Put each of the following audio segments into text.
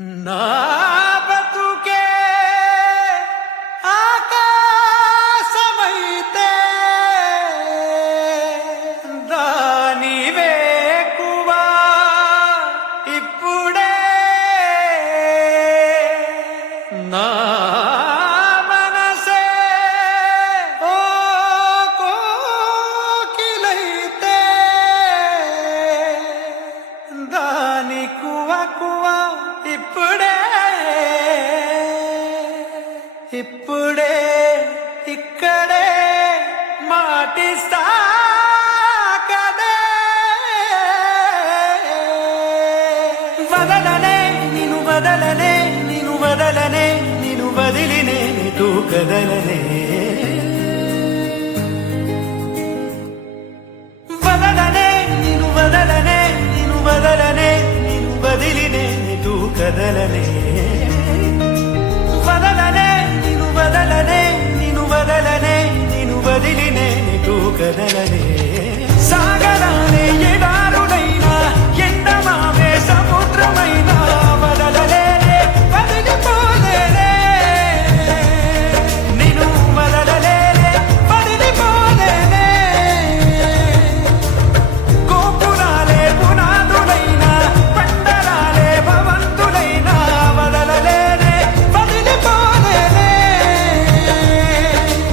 నా బతుకే ఆకాశమైతే దాని వేకువా ఇప్పుడే నా మనసే ఓ కోకిలైతే దాని కువ కువ ఇప్పుడే ఇప్పుడే ఇక్కడే మాటిస్తా కదే వదలనే నిన్ను వదలనే నిన్ను వదలనే నిన్ను వదిలినే తూ కదలనే వదలనే నిన్ను వదలనే నిన్ను వదలనే నిన్ను వదిలినే తూ కదలనే వదలనే నిన్ను వదలనే నిన్ను వదలనే నిన్ను వదిలినే తూ కదలనే సాగరానే ఎడారులైనా ఎండమావే సముద్రమైనా వదలలేనే వదిలిపోలేనే నిన్ను వదలలేనే వదిలిపోలేనే గోపురాలే పునాదులైనా పండరాలే భవంతులైనా వదలలేనే వదిలిపోలేనే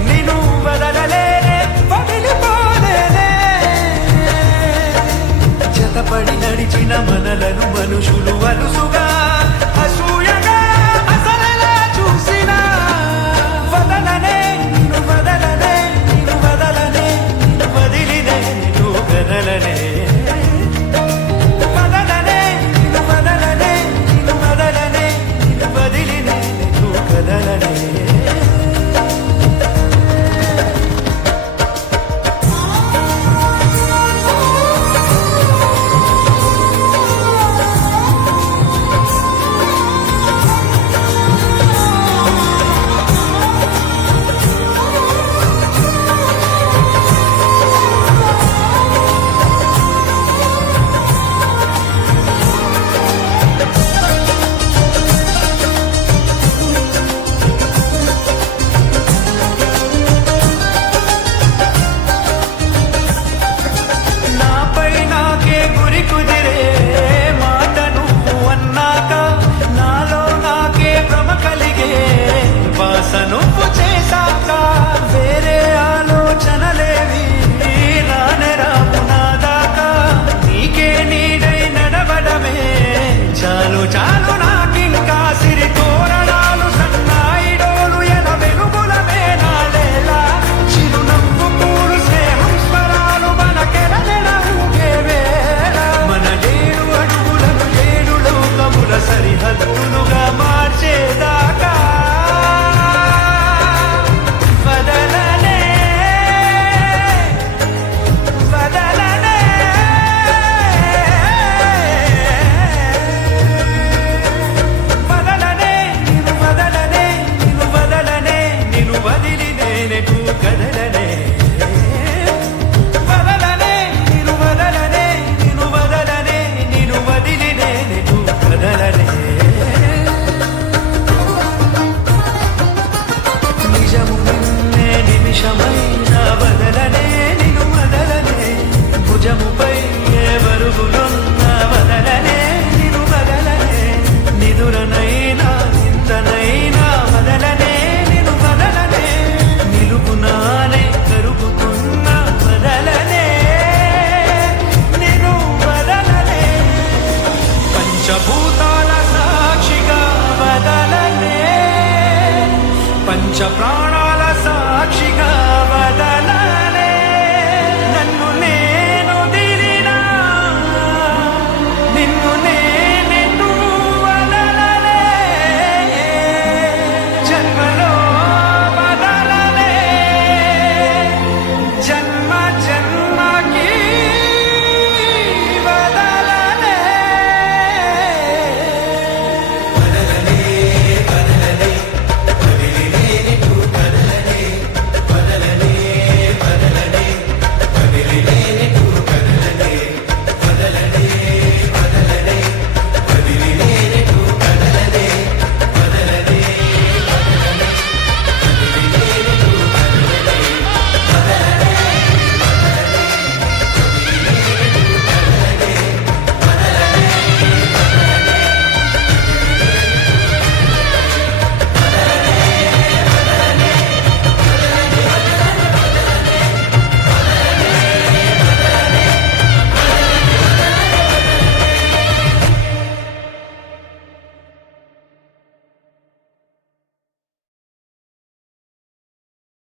నిన్ను వదలలేనే వదిలిపోలేనే జతపడి నడిచిన మనలను మనుషులు అలుసుగా అసూయగా అసలలా చూసినా వదలనే నిన్ను వదలనే నిన్ను వదలనే నిన్ను వదిలినే నిన్ను కదలనే వదలనే నిన్ను వదలనే నిన్ను వదలనే నిన్ను వదిలినే నిన్ను కదలనే నాపై నాకే గురి కుదిరే మాట నువ్వు అన్నాక నాలో నాకే భ్రమ కలిగే వాస నువ్వు చేశాక వేరే ఆలోచనలేవి రానే రాము నా దాకా నీకే నీడై నడవడమే చాలు చాలు నాకింకా సిరి తోరణాలు సన్నాయిడోలు ఎన వెలుగులమే నాలేలా చిరునవ్వు పూలు స్నేహం స్వరాలు మనకెరనెల ఊగే వేళ మన ఏడు అడుగులను ఏడు లోకముల సరిహద్దులుగా మార్చేదాకా వదలనే వదలనే వదలనే నిన్ను వదలనే నిన్ను వదలనే నిన్ను వదిలినే తూ కదలనే వదలనే నిన్ను వదలనే నిన్ను వదలనే నిన్ను వదిలినే తూ కదలనే నిజము నిన్నే నిమిషమైన వదలనే నిన్ను వదలనే భుజముపై ఏ బరువులున్న వదలనే నిన్ను వదలనే నిదురనైనా నిందనైనా వదలనే నిన్ను వదలనే నిలుపునానే కరుగుతున్న వదలనే నిన్ను వదలనే పంచభూతాల సాక్షిగా వదలనే పంచ ప్రాణాల సాక్షిగా